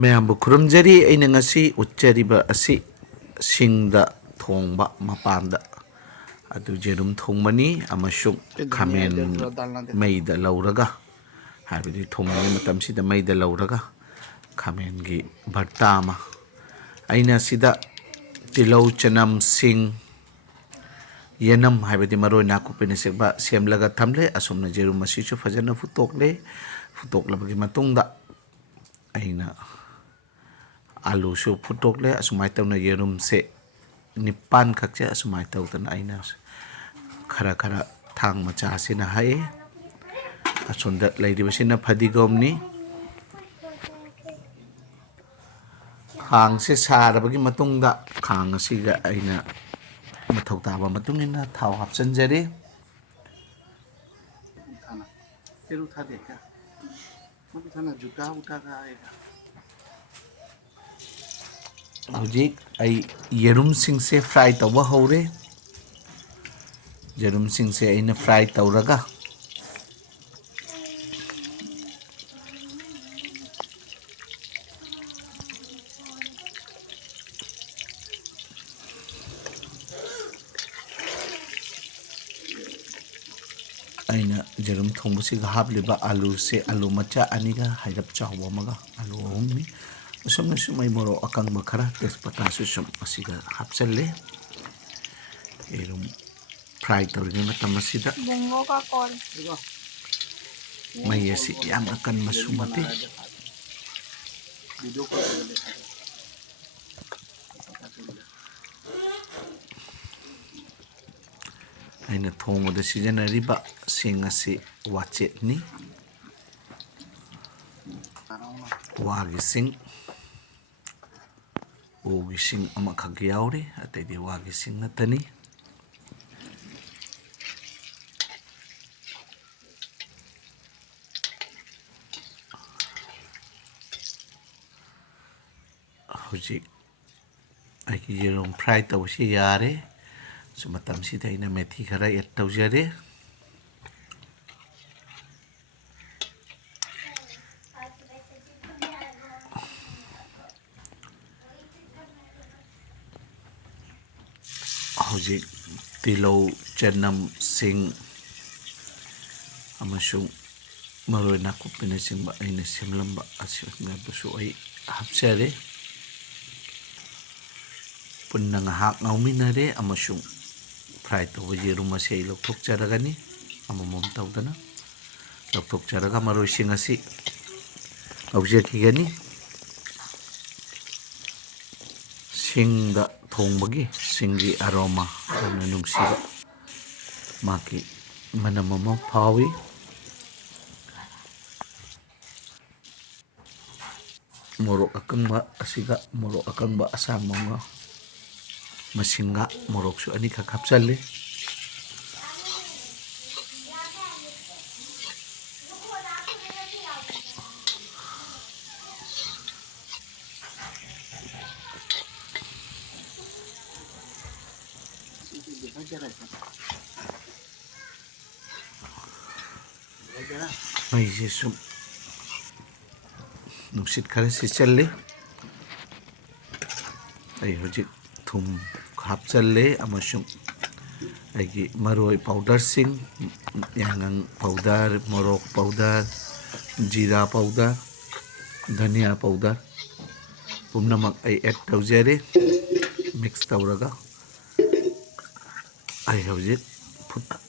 ꯃꯌꯥꯝꯕꯨ ꯈꯨꯔꯨꯝꯖꯔꯤ ꯑꯩꯅ ꯉꯁꯤ ꯎꯠꯆꯔꯤꯕ ꯑꯁꯤ ꯁꯤꯡꯗ ꯊꯣꯡꯕ ꯃꯄꯥꯟꯗ ꯑꯗꯨ ꯌꯦꯔꯨꯝ ꯊꯣꯡꯕꯅꯤ ꯑꯃꯁꯨꯡ ꯈꯥꯃꯦꯟ ꯃꯩꯗ ꯂꯧꯔꯒ ꯍꯥꯏꯕꯗꯤ ꯊꯣꯡꯂꯤꯉꯩ ꯃꯇꯝꯁꯤꯗ ꯃꯩꯗ ꯂꯧꯔꯒ ꯈꯥꯃꯦꯟꯒꯤ ꯚꯔꯇꯥ ꯑꯃ ꯑꯩꯅ ꯁꯤꯗ ꯇꯤꯜꯍꯧ ꯆꯅꯝ ꯁꯤꯡ ꯌꯦꯅꯝ ꯍꯥꯏꯕꯗꯤ ꯃꯔꯣꯏ ꯅꯥꯀꯨꯞꯄꯤꯅꯆꯤꯡꯕ ꯁꯦꯝꯂꯒ ꯊꯝꯂꯦ ꯑꯁꯨꯝꯅ ꯌꯦꯔꯨꯝ ꯑꯁꯤꯁꯨ ꯐꯖꯅ ꯐꯨꯠꯇꯣꯛꯂꯦ ꯐꯨꯠꯇꯣꯛꯂꯕꯒꯤ ꯃꯇꯨꯡꯗ ꯑꯩꯅ आलूसु फुटोकले असुमाय तौना येरुमसे निपान खकचे असुमाय तौदना आइना खरा खरा थांग मचा सिना हाय असुंदा लैदिबसिना फदिगोमनी खांग से सारबगी मतुंगदा खांग असिगा आइना मथौ ताबा मतुंगिना थाव हापसनजरे थाना तेरु थादे का मत थाना जुका उठा का आएगा हौजिक आई येरुम सिंगसे फ्राई तौबा हौरे येरुम सिंगसे आइना फ्राई तौरगा आइना येरुम थोंबसिगा हापलिबा आलू से आलू मचा अनिगा हाइरप चावबा मगा आलू अहुमनी असमना सुमai moro akang bakara tespata su sum asiga hapselle erum fry tawringa matam asida bungo ka kol mai asi yamna kan masumate aina thongmoda sijanariba sing asi wachetni wagi sing ogi sing amakhak yauri ataidi wagi sing natani hojik aiki yerum fry tawsi yare sumatam sida ina methi khara et tawjare hojik tilau chanam sing amasung maroi nakupina singba aina simlamba asigna busu ai hapsare punna ngahak ngauminare amasung fry tawba yerum ase ai lokthokjaragani amamom tawdana lokthokjaraga maroi sing asi aujakigani Singda thongbagi singi aroma na nungsiba maki manamama phawi morok akangba asiga morok akangba asangmonga masinga morok su ani khak hapchalle mai sum nungsit khara si challe ai hojik thum hapchalle amasung aigi maroi powder sing yangang powder morok powder jira powder dhania powder pumnamak ai add tawjare mix tawraga ai hojik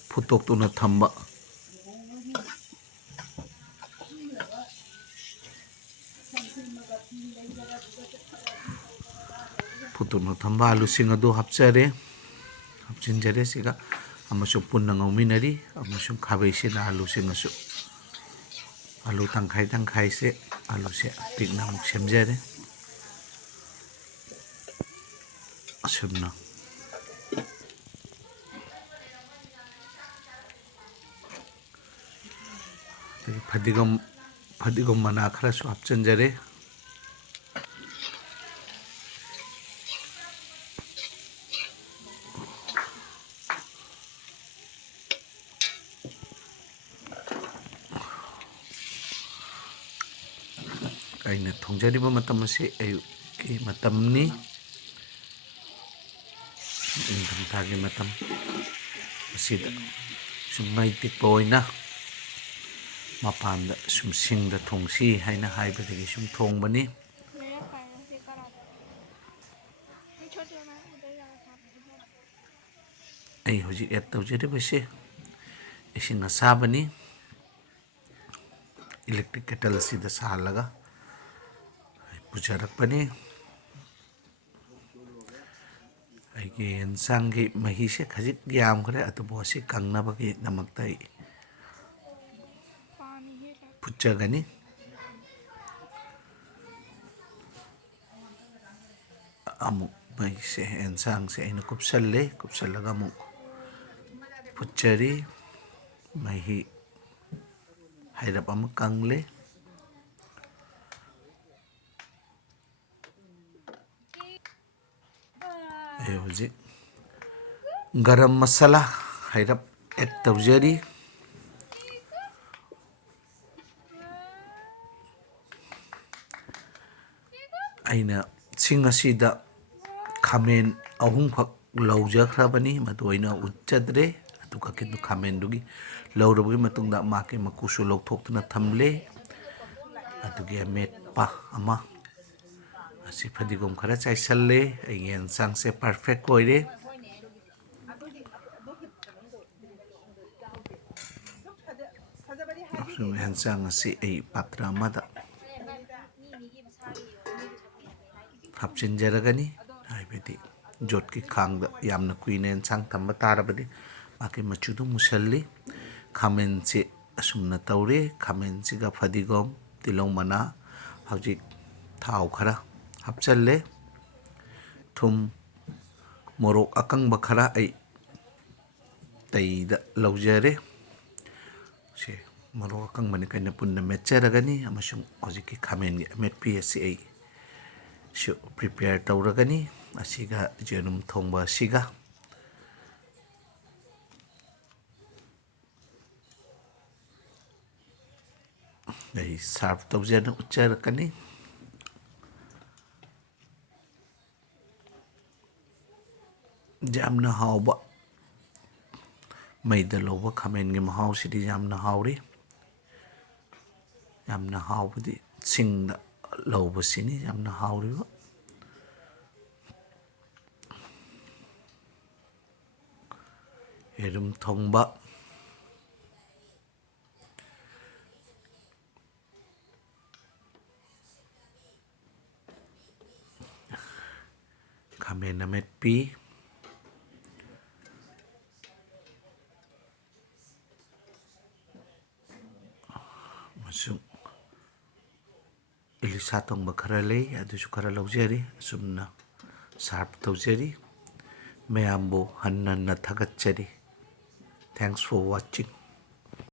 phutok tuna thamba phutuno thamba alu sing adu hapchare hapchinjare siga amasung punna ngauminari amasung khabai sina alu sing asu alu tangkhai se alu se pikna muk semjare asumna fadigom mana khara su hapchanjare ꯑꯩꯅ ꯊꯣꯡꯖꯔꯤꯕ ꯃꯇꯝ ꯑꯁꯤ ꯑꯌꯨꯛꯀꯤ ꯃꯇꯝꯅꯤ, ꯏꯪꯊꯝꯊꯥꯒꯤ ꯃꯇꯝ ꯑꯁꯤꯗ ꯁꯨꯝ ꯃꯩ ꯇꯤꯛꯄ ꯑꯣꯏꯅ ꯃꯄꯥꯟꯗ ꯁꯨꯝ ꯁꯤꯡꯗ ꯊꯣꯡꯁꯤ ꯍꯥꯏꯅ ꯍꯥꯏꯕꯗꯒꯤ ꯁꯨꯝ ꯊꯣꯡꯕꯅꯤ꯫ ꯑꯩ ꯍꯧꯖꯤꯛ ꯑꯦꯗ ꯇꯧꯖꯔꯤꯕꯁꯤ ꯏꯁꯤꯡ ꯑꯁꯥꯕꯅꯤ, ꯏꯂꯦꯛꯇ꯭ꯔꯤꯛ ꯀꯦꯇꯜ ꯑꯁꯤꯗ ꯁꯥꯍꯜꯂꯒ ꯄꯨꯖꯔꯛꯄꯅꯤ꯫ ꯑꯩꯒꯤ ꯌꯦꯟꯁꯥꯡꯒꯤ ꯃꯍꯤꯁꯦ ꯈꯖꯤꯛ ꯌꯥꯝꯈ꯭ꯔꯦ, ꯑꯗꯨꯕꯨ ꯑꯁꯤ ꯀꯪꯅꯕꯒꯤꯗꯃꯛꯇ ꯑꯩ ꯐꯨꯠꯆꯒꯅꯤ꯫ ꯑꯃꯨꯛ ꯃꯩꯁꯦ ꯌꯦꯟꯁꯥꯡꯁꯦ ꯑꯩꯅ ꯀꯨꯞꯁꯜꯂꯒ ꯑꯃꯨꯛ ꯐꯨꯠꯆꯔꯤ꯫ ꯃꯍꯤ ꯍꯩꯔꯞ ꯑꯃ ꯀꯪꯂꯦ꯫ ꯑꯩ ꯍꯧꯖꯤꯛ ꯒꯔꯝ ꯃꯁꯥꯂꯥ ꯍꯩꯔꯞ ꯑꯦꯗ ꯇꯧꯖꯔꯤ꯫ ꯑꯩꯅ ꯁꯤꯡ ꯑꯁꯤꯗ ꯈꯥꯃꯦꯟ 3ꯈꯛ ꯂꯧꯖꯈ꯭ꯔꯕꯅꯤ, ꯃꯗꯨ ꯑꯩꯅ ꯎꯠꯆꯗ꯭ꯔꯦ꯫ ꯑꯗꯨꯒ ꯈꯥꯃꯦꯟꯗꯨꯒꯤ ꯂꯧꯔꯕꯒꯤ ꯃꯇꯨꯡꯗ ꯃꯥꯒꯤ ꯃꯀꯨꯁꯨ ꯂꯧꯊꯣꯛꯇꯨꯅ ꯊꯝꯂꯦ꯫ ꯑꯗꯨꯒꯤ ꯑꯃꯦꯠꯄ ꯑꯃ, ꯑꯁꯤ ꯐꯗꯤꯒꯣꯝ ꯈꯔ ꯆꯥꯏꯁꯜꯂꯦ꯫ ꯑꯩꯒꯤ ꯌꯦꯟꯁꯥꯡꯁꯦ ꯄꯔꯐꯦꯛ ꯑꯣꯏꯔꯦ꯫ ꯌꯦꯟꯁꯥꯡ ꯑꯁꯤ ꯑꯩ ꯄꯥꯇ꯭ꯔ ꯑꯃꯗ ꯍꯥꯞꯆꯤꯟꯖꯔꯒꯅꯤ, ꯍꯥꯏꯕꯗꯤ ꯖꯣꯠꯀꯤ ꯈꯥꯡꯗ ꯌꯥꯝꯅ ꯀꯨꯏꯅ ꯌꯦꯟꯁꯥꯡ ꯊꯝꯕ ꯇꯥꯔꯕꯗꯤ ꯃꯥꯒꯤ ꯃꯆꯨꯗꯨ ꯃꯨꯁꯜꯂꯤ꯫ ꯈꯥꯃꯦꯟꯁꯤ ꯑꯁꯨꯝꯅ ꯇꯧꯔꯦ꯫ ꯈꯥꯃꯦꯟꯁꯤꯒ ꯐꯗꯤꯒꯣꯝ, ꯇꯤꯜꯍꯧ ꯃꯅꯥ, ꯍꯧꯖꯤꯛ ꯊꯥꯎ ꯈꯔ ꯍꯥꯞꯆꯜꯂꯦ꯫ ꯊꯨꯝ, ꯃꯣꯔꯣꯛ ꯑꯀꯪꯕ ꯈꯔ ꯑꯩ ꯇꯩꯗ ꯂꯧꯖꯔꯦ꯫ ꯁꯤ ꯃꯣꯔꯣꯛ ꯑꯀꯪꯕꯅꯤ ꯀꯩꯅ ꯄꯨꯟꯅ ꯃꯦꯠꯆꯔꯒꯅꯤ, ꯑꯃꯁꯨꯡ ꯍꯧꯖꯤꯛꯀꯤ ꯈꯥꯃꯦꯟꯒꯤ ꯑꯃꯦꯠꯄꯤ ꯑꯁꯤ ꯑꯩ ꯄ꯭ꯔꯤꯄꯦꯌꯔ ꯇꯧꯔꯒꯅꯤ, ꯑꯁꯤꯒ ꯌꯦꯔꯨꯝ ꯊꯣꯡꯕ ꯑꯁꯤꯒ꯫ ꯑꯩ ꯁꯥꯔꯚ ꯇꯧꯖꯅ ꯎꯠꯆꯔꯛꯀꯅꯤ꯫ ꯌꯥꯝꯅ ꯍꯥꯎꯕ ꯃꯩꯗ ꯂꯧꯕ ꯈꯥꯃꯦꯟꯒꯤ ꯃꯍꯥꯎꯁꯤꯗꯤ ꯌꯥꯝꯅ ꯍꯥꯎꯔꯤ꯫ ꯌꯥꯝꯅ ꯍꯥꯎꯕꯗꯤ ꯁꯤꯡꯗ ꯂꯧꯕꯁꯤꯅꯤ ꯌꯥꯝꯅ ꯍꯥꯎꯔꯤꯕ꯫ ꯌꯦꯔꯨꯝ ꯊꯣꯡꯕ, ꯈꯥꯃꯦꯟ ꯑꯃꯦꯠꯄꯤ, ꯑꯃꯁꯨꯡ ꯏꯂꯤꯁꯥ ꯊꯣꯡꯕ ꯈꯔ ꯂꯩ, ꯑꯗꯨꯁꯨ ꯈꯔ ꯂꯧꯖꯔꯤ꯫ ꯑꯁꯨꯝꯅ ꯁꯥꯔꯚ ꯇꯧꯖꯔꯤ꯫ ꯃꯌꯥꯝꯕꯨ ꯍꯟꯅ ꯍꯟꯅ ꯊꯥꯒꯠꯆꯔꯤ꯫ Thanks four washing.